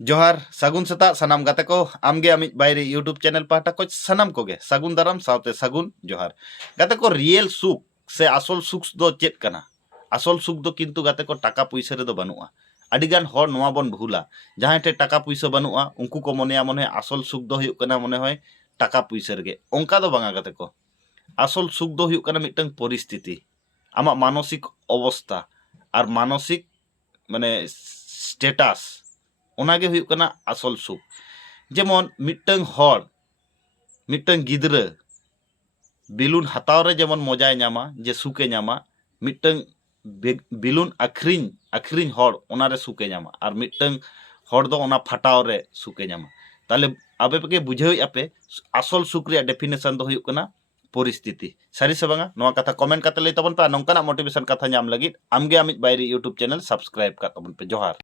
जोहार सगुन सेता सनाम गाते को आमगे अमित बायरे यूट्यूब चैनल पाटा को सनाम कोगे सगुन दाराम सावते सगुन जोहार गाते को रियल सुख से आसल सुख दो चेत कना आसल सुख दो किंतु गाते को टाका पैसा रे दो बनुआ अडिगान हर नोआ बन भूला जहां ठे टाका पैसा बनुआ उनको को मने मने आसल सुख दो हुयुक कना मने होय टाका पैसा रे ओंका दो बांगा गाते को आसल सुख दो हुयुक कना मिटंग परिस्थिति आमा मानसिक अवस्था और मानसिक माने स्टेटस ओनागे हुयुक कना आसल सुख जेमन मिटंग हर मिटंग गिद्रा बिलुन हताव रे जेमन मजाय नामा जे सुखे नामा मिटंग बिलुन अखरिन हर ओनारे सुखे नामा और मिटंग हर दो ओना फटाव रे सुखे नामा ताले आबे पे बुझाव आपे आसल सुख रे डेफिनेशन दो हुयुक कना परिस्थिति सारी से बांगा नोआ कथा कमेंट करते लई तबन पे नोंकाना मोटिवेशन कथा नाम लगित आमगे अमित बायरी यूट्यूब चैनल सब्सक्राइब कर तबन पे जोहार।